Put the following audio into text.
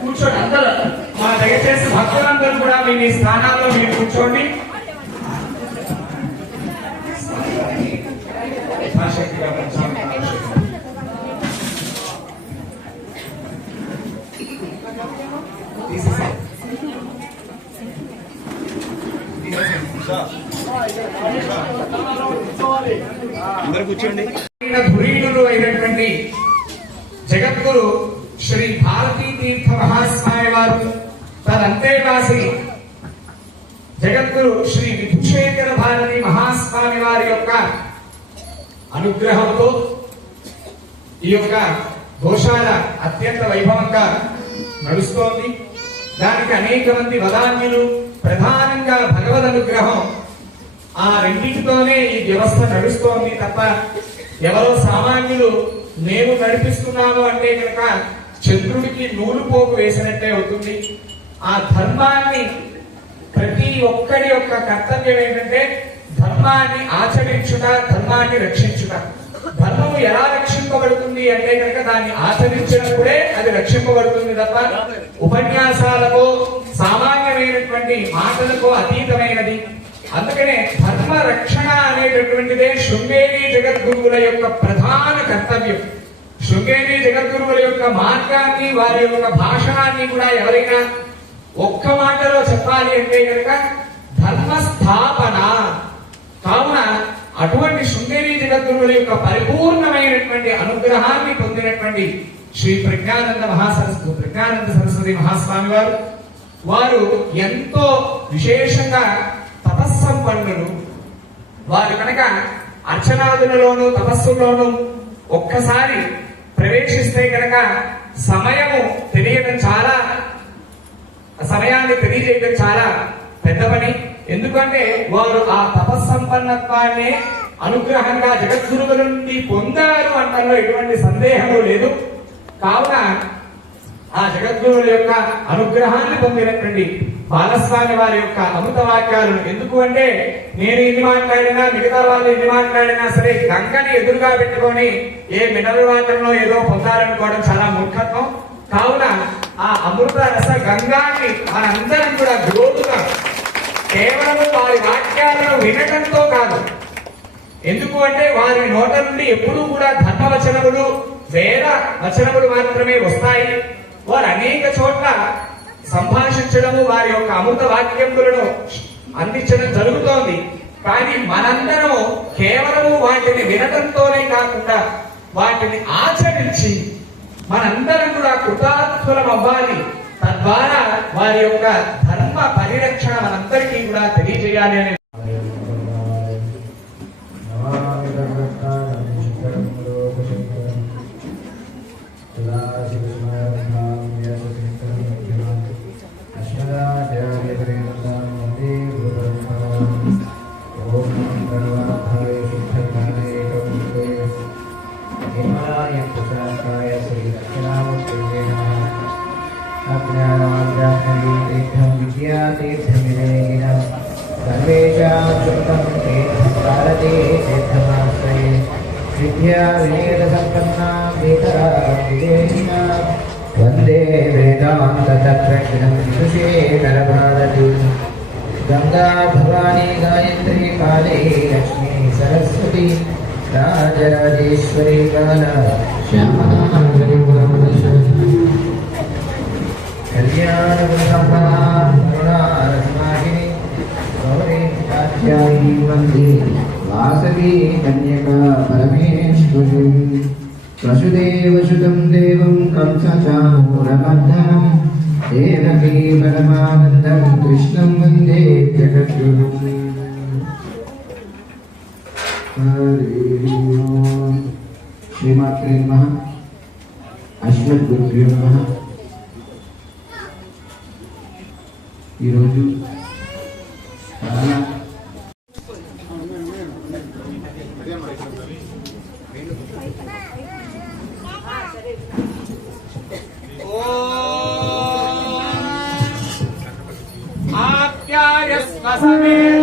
కూర్చోండి అందరూ. మా దయచేసి భక్తులందరూ కూడా మీ స్థానాల్లో మీరు కూర్చోండి. కూర్చోండి. ధురీణులు అయినటువంటి జగద్గురు శ్రీ భారతీ తీర్థ మహాస్వామి వారు తనంతేవాసి జగద్గురు శ్రీ విధుశేఖర భారతి మహాస్వామి వారి యొక్క అనుగ్రహంతో ఈ యొక్క గోశాల అత్యంత వైభవంగా నడుస్తోంది. దానికి అనేక మంది వదాన్యులు ప్రధానంగా భగవద్ అనుగ్రహం ఆ రెండింటితోనే ఈ వ్యవస్థ నడుస్తోంది తప్ప ఎవరో సామాన్యులు మేము నడిపిస్తున్నాము అంటే కనుక చంద్రుడికి నూలు పోగు వేసినట్టే అవుతుంది ఆ ధర్మాన్ని ప్రతి ఒక్కడి యొక్క కర్తవ్యం ఏంటంటే ధర్మాన్ని ఆచరించుట ధర్మాన్ని రక్షించుట. ధర్మము ఎలా రక్షింపబడుతుంది అంటే కనుక దాన్ని ఆచరించినప్పుడే అది రక్షింపబడుతుంది తప్ప ఉపన్యాసాలకు సామాన్యమైనటువంటి మాటలకు అతీతమైనది. అందుకనే ధర్మ రక్షణ అనేటటువంటిదే శృంగేరి జగద్గురువుల యొక్క ప్రధాన కర్తవ్యం. శృంగేరి జగద్గురువుల యొక్క మార్గాన్ని వారి యొక్క భాషణాన్ని కూడా ఎవరైనా ఒక్క మాటలో చెప్పాలి అంటే కనుక ధర్మ స్థాపన కావున అటువంటి శృంగేరి జగద్గురువుల యొక్క పరిపూర్ణమైనటువంటి అనుగ్రహాన్ని పొందినటువంటి శ్రీ ప్రజ్ఞానంద మహాసరస్వతి ప్రజ్ఞానంద సరస్వతి మహాస్వామి వారు. వారు ఎంతో విశేషంగా సంపన్నులు వారు కనుక అర్చనాదులలోను తపస్సులోను ఒక్కసారి ప్రవేశిస్తే కనుక సమయము తెలియడం చాలా సమయాన్ని తెలియజేయడం చాలా పెద్ద పని. ఎందుకంటే వారు ఆ తపస్సంపన్నత్వాన్ని అనుగ్రహంగా జగద్గురువుల నుండి పొందారు అంటలో ఎటువంటి సందేహము లేదు. కావున ఆ జగద్గురువుల యొక్క అనుగ్రహాన్ని పొందినటువంటి బాలస్వామి వారి యొక్క అమృత వాక్యాలు ఎందుకు అంటే నేను ఇది మాట్లాడినా మిగతా వాళ్ళు ఇది మాట్లాడినా సరే గంగని ఎదురుగా పెట్టుకొని ఏ మినరల్ వాటర్లో ఏదో పొందాలనుకోవడం చాలా మూర్ఖత్వం. కావున ఆ అమృత రస గంగాన్ని మనందరం కూడా గ్రోతుగా కేవలం వారి వాక్యాలను వినటంతో కాదు. ఎందుకు అంటే వారి నోట నుండి ఎప్పుడూ కూడా ధర్మవచనములు వేద వచనములు మాత్రమే వస్తాయి. వారు అనేక చోట్ల సంభాషించడము వారి యొక్క అమృత వాక్యములను అందించడం జరుగుతోంది. కానీ మనందరం కేవలము వాటిని వినటంతోనే కాకుండా వాటిని ఆచరించి మనందరం కూడా కృతార్థులం అవ్వాలి. తద్వారా వారి యొక్క ధర్మ పరిరక్షణ మనందరికీ కూడా తెలియజేయాలి అనే सर्वेषां सुखं तीर्थं भारते तीर्थमाश्रये विद्या विनेदसम्पन्नां वेदराविदेहिना वन्दे वेदान्ततत्त्वज्ञं विदुषेकरभारती गङ्गा भवानी गायत्री काली लक्ष्मी सरस्वती राजराजेश्वरी काला श्यामा कल्याणगुणसम्पदा कात्यायी वन्दे वासवी कन्यका परमेश्वरी वसुदेवसुतं देवं कंसचाणूरमर्दनं देवकी परमानन्दं कृष्णं वन्दे जगद्गुरुम् हरि ओम् श्रीमात्रे नमः అశ్వద్గురుభ్యో నమః ఈరోజు చాలా まさみ